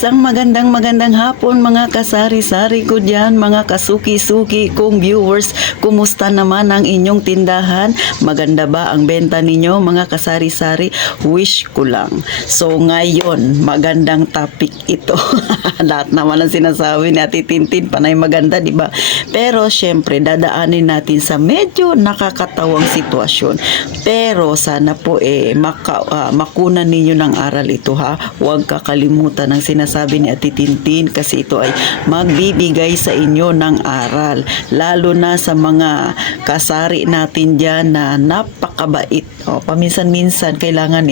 Isang magandang hapon mga kasari-sari ko dyan, mga kasuki-suki kong viewers. Kumusta naman ang inyong tindahan? Maganda ba ang benta ninyo mga kasari-sari? Wish ko lang. So ngayon, magandang topic ito. Lahat naman ang sinasabi ni Ate Tintin, panay maganda, di ba? Pero syempre, dadaanin natin sa medyo nakakatawang sitwasyon. Pero sana po makunan ninyo ng aral ito ha. Huwag kakalimutan ang sinasabi ni Ate Tintin kasi ito ay magbibigay sa inyo ng aral. Lalo na sa mga kasari natin dyan na napakabait. Paminsan-minsan kailangan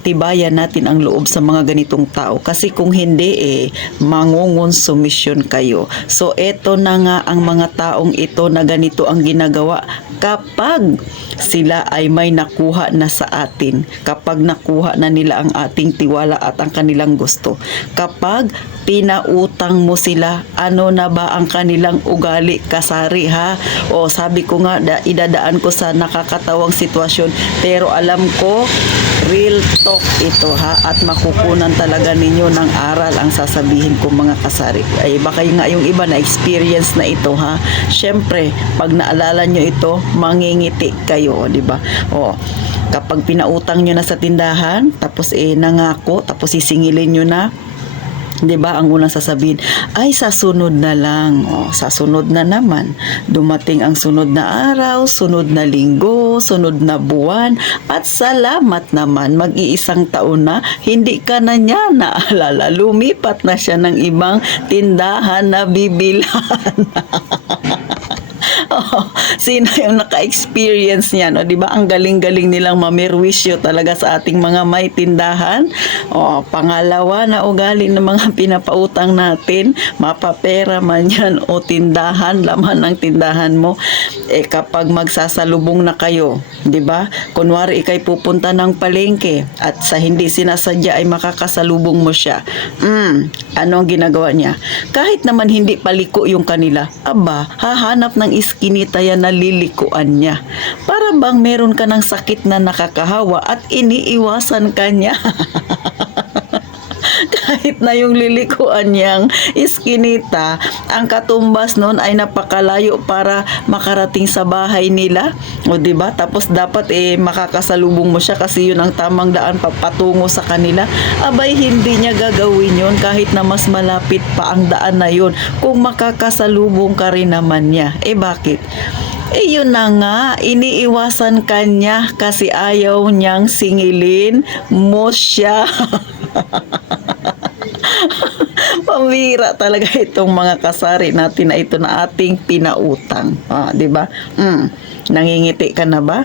tibayan natin ang loob sa mga ganitong tao. Kasi kung hindi mangungonsumisyon kayo. So eto na nga ang mga taong ito na ganito ang ginagawa kapag sila ay may nakuha na sa atin, kapag nakuha na nila ang ating tiwala at ang kanilang gusto, kapag pinautang mo sila, ano na ba ang kanilang ugali, kasari ha? O sabi ko nga, idadaan ko sa nakakatawang sitwasyon, pero alam ko real talk ito ha, at makukunan talaga ninyo ng aral ang sasabihin ko mga kasari. Ay baka nga yung iba na experience na ito ha. Syempre, pag naalala nyo ito, mangingiti kayo, di ba? Kapag pinautang nyo na sa tindahan, tapos nangako, tapos sisingilin nyo na, 'di ba? Ang unang sasabihin ay sa sunod na lang. Sa sunod na naman. Dumating ang sunod na araw, sunod na linggo, sunod na buwan, at salamat naman mag-iisang taon na hindi ka na niya naalala. Lumipat na siya ng ibang tindahan na bibilhan. Sino yung naka-experience niyan, 'di ba? Ang galing-galing nilang mamerwisyo talaga sa ating mga may tindahan. Pangalawa na ugali ng mga pinapautang natin, mapapera man yan o tindahan, laman ng tindahan mo. Kapag magsasalubong na kayo, 'di ba? Kunwari ikay pupunta ng palengke at sa hindi sinasadya ay makakasalubong mo siya. Ano ang ginagawa niya? Kahit naman hindi paliko yung kanila, hahanap ng iskinita yan na lilikuan niya. Para bang meron ka ng sakit na nakakahawa at iniiwasan ka niya. Kahit na yung lilikuan niyang iskinita, ang katumbas nun ay napakalayo para makarating sa bahay nila. Diba? Tapos dapat makakasalubong mo siya kasi yun ang tamang daan papatungo sa kanila. Hindi niya gagawin yun kahit na mas malapit pa ang daan na yun kung makakasalubong ka rin naman niya. Bakit? Yun na nga, iniiwasan kanya kasi ayaw niyang singilin mo siya. Pambira talaga itong mga kasari natin na ito na ating pinautang. Di ba? Nangingiti ka na ba?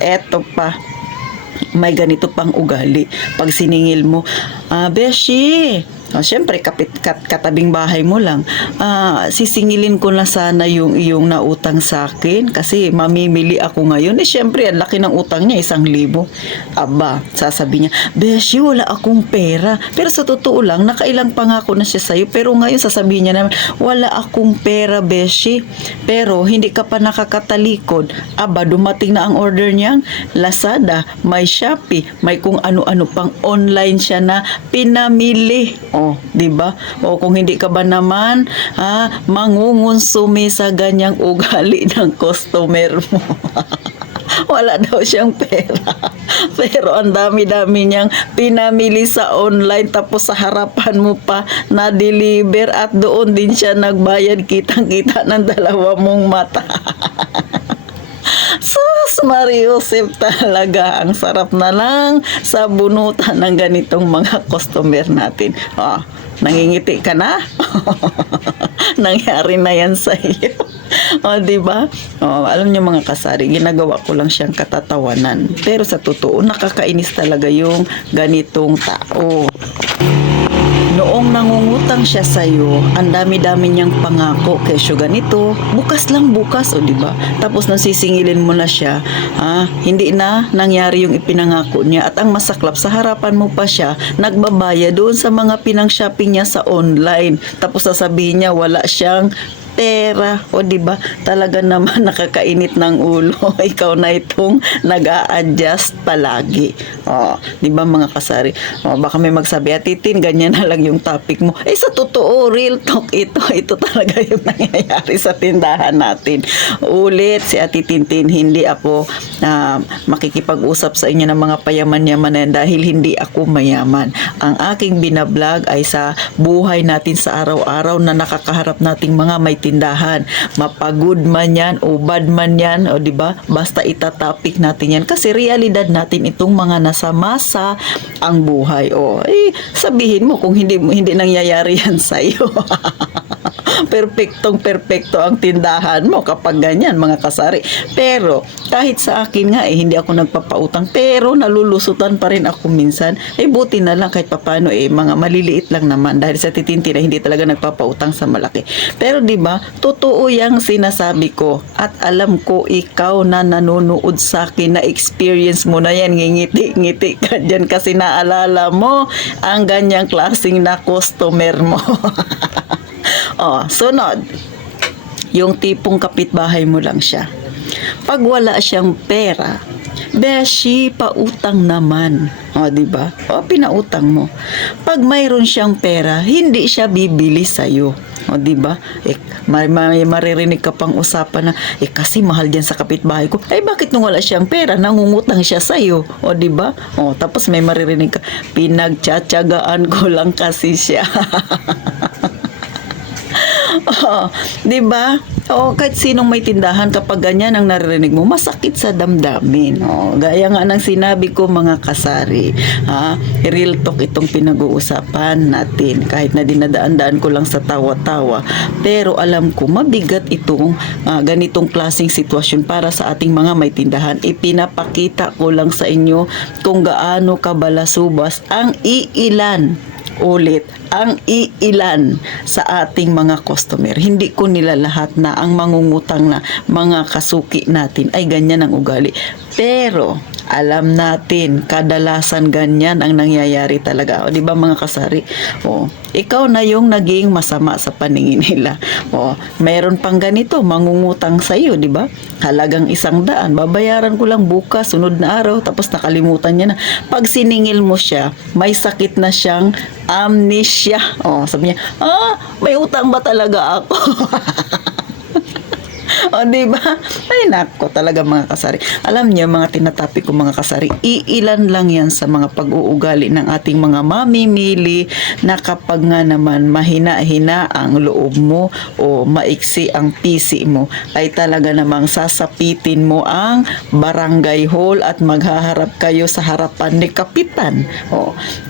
Eto pa. May ganito pang ugali. Pag siningil mo, Beshi, siyempre katabing bahay mo lang, sisingilin ko na sana yung iyong nautang sa akin kasi mamimili ako ngayon. Siyempre ang laki ng utang niya, 1,000. Sasabi niya, Beshi, wala akong pera. Pero sa totoo lang, nakailang pangako na siya sa'yo, pero ngayon sasabihin niya naman, wala akong pera, Beshi. Pero hindi ka pa nakakatalikod. Dumating na ang order niyang Lazada, may Shopee, may kung ano-ano pang online siya na pinamili. Di ba? Kung hindi ka ba naman mangungonsumi sa ganyang ugali ng customer mo. Wala daw siyang pera. Pero ang dami-dami niyang pinamili sa online, tapos sa harapan mo pa na-deliver at doon din siya nagbayad, kitang-kita ng dalawa mong mata. Sus, Mariusip talaga. Ang sarap na lang sa bunutan ng ganitong mga customer natin. Nangingiti ka na? Nangyari na yan sa iyo. Diba? Alam niyo mga kasari, ginagawa ko lang siyang katatawanan. Pero sa totoo, nakakainis talaga yung ganitong tao. Noong nangungutang siya sa'yo, ang dami-dami niyang pangako, kesyo ganito, bukas lang bukas, diba? Tapos nasisingilin mo na siya, hindi na nangyari yung ipinangako niya. At ang masaklap, sa harapan mo pa siya, nagbabaya doon sa mga pinang-shopping niya sa online. Tapos sasabihin niya, wala siyang pera. Diba? Talaga naman nakakainit ng ulo. Ikaw na itong nag-a-adjust palagi. Di ba mga kasari? Baka may magsabi, Atitin, ganyan na lang yung topic mo. Sa totoo, real talk ito. Ito talaga yung nangyayari sa tindahan natin. Ulit, si Atitintin, hindi ako makikipag-usap sa inyo ng mga payaman-yaman na yan dahil hindi ako mayaman. Ang aking binablog ay sa buhay natin sa araw-araw na nakakaharap nating mga may tindahan. Mapagod man yan o bad man yan, o di ba? Basta itatapik natin yan kasi realidad natin itong mga nasa masa ang buhay. Sabihin mo kung hindi nangyayari yan sa iyo. Perpekto ang tindahan mo kapag ganyan mga kasari. Pero kahit sa akin nga hindi ako nagpapautang pero nalulusutan pa rin ako minsan. Buti na lang kahit papano mga maliliit lang naman dahil sa titinti na hindi talaga nagpapautang sa malaki. Pero di ba totoo yang sinasabi ko at alam ko ikaw na nanonood sa akin na experience mo na yan, ngingiti-ngiti ka dyan kasi naalala mo ang ganyang klaseng na customer mo. Sunod, yung tipong kapitbahay mo lang siya. Pag wala siyang pera, beshi, pautang naman. Diba? Pinautang mo. Pag mayroon siyang pera, hindi siya bibili sa'yo. Diba? May maririnig ka pang usapan na, kasi mahal dyan sa kapitbahay ko. Bakit nung wala siyang pera, nangungutang siya sa'yo? Diba? Tapos may maririnig ka, pinagtsatsagaan ko lang kasi siya. Diba? Kahit sinong may tindahan kapag ganyan ang naririnig mo, masakit sa damdamin. Gaya nga ng sinabi ko mga kasari, real talk itong pinag-uusapan natin. Kahit na dinadaan-daan ko lang sa tawa-tawa, pero alam ko mabigat itong ganitong klaseng sitwasyon para sa ating mga may tindahan. Ipinapakita ko lang sa inyo kung gaano kabalasubas ang iilan. Ulit, ang iilan sa ating mga customer. Hindi ko nila lahat na ang mangungutang na mga kasuki natin ay ganyan ang ugali. Pero alam natin, kadalasan ganyan ang nangyayari talaga. Di ba mga kasari? Ikaw na yung naging masama sa paningin nila. Mayroon pang ganito, mangungutang sa iyo, di ba? Halagang 100, babayaran ko lang bukas, sunod na araw, tapos nakalimutan niya na. Pag siningil mo siya, may sakit na siyang amnesia. Sabi niya, may utang ba talaga ako? Diba? Ay nako talaga mga kasari. Alam niyo mga tinatapik ko mga kasari, iilan lang yan sa mga pag-uugali ng ating mga mamimili na kapag nga naman mahina-hina ang loob mo o maiksi ang pisi mo, ay talaga namang sasapitin mo ang barangay hall at maghaharap kayo sa harapan ni Kapitan.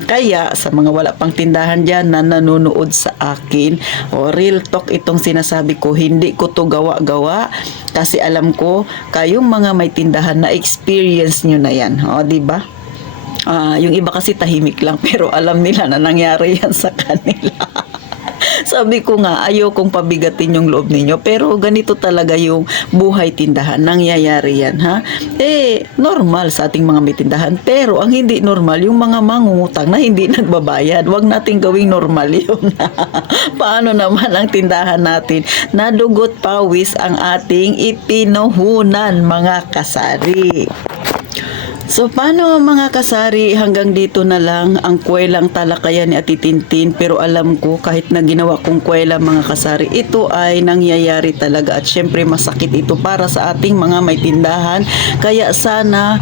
Kaya sa mga wala pang tindahan dyan na nanonood sa akin, real talk itong sinasabi ko, hindi ko to gawa-gawa kasi alam ko kayong mga may tindahan na experience nyo na yan. Diba? Yung iba kasi tahimik lang pero alam nila na nangyari yan sa kanila. Sabi ko nga, ayokong pabigatin yung loob ninyo. Pero ganito talaga yung buhay tindahan. Nangyayari yan, ha? Normal sa ating mga may tindahan. Pero ang hindi normal, yung mga mangungutang na hindi nagbabayad. Huwag nating gawing normal yun. Paano naman ang tindahan natin? Nadugot pawis ang ating ipinuhunan, mga kasari. So paano mga kasari, hanggang dito na lang ang kwelang talakayan ni Atitintin, pero alam ko kahit na ginawa kong kwela mga kasari, ito ay nangyayari talaga at syempre masakit ito para sa ating mga may tindahan. Kaya sana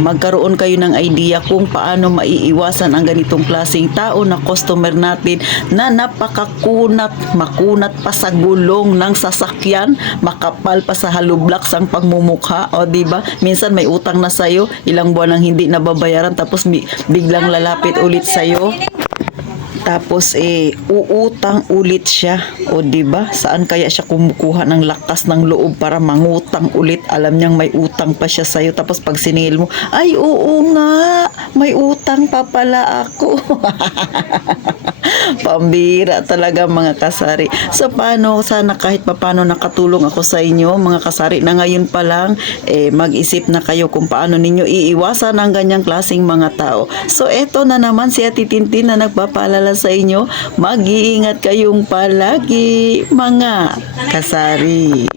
magkaroon kayo ng idea kung paano maiiwasan ang ganitong klaseng tao na customer natin na napakakunat, makunat pa sa gulong ng sasakyan, makapal pa sa halublaks ang pagmumukha. Diba? Minsan may utang na sa'yo, ilang buwan nang hindi nababayaran tapos biglang lalapit ulit sa'yo. Tapos uutang ulit siya. Diba? Saan kaya siya kumukuha ng lakas ng loob para mangutang ulit? Alam niyang may utang pa siya sa'yo. Tapos pag siningil mo, ay oo nga, may utang pa pala ako. Pambira talaga mga kasari. So paano, sana kahit paano nakatulong ako sa inyo mga kasari na ngayon pa lang mag-isip na kayo kung paano ninyo iiwasan ang ganyang klaseng mga tao. So eto na naman si Atitintin na nagpapaalala sa inyo, mag-iingat kayong palagi mga kasari.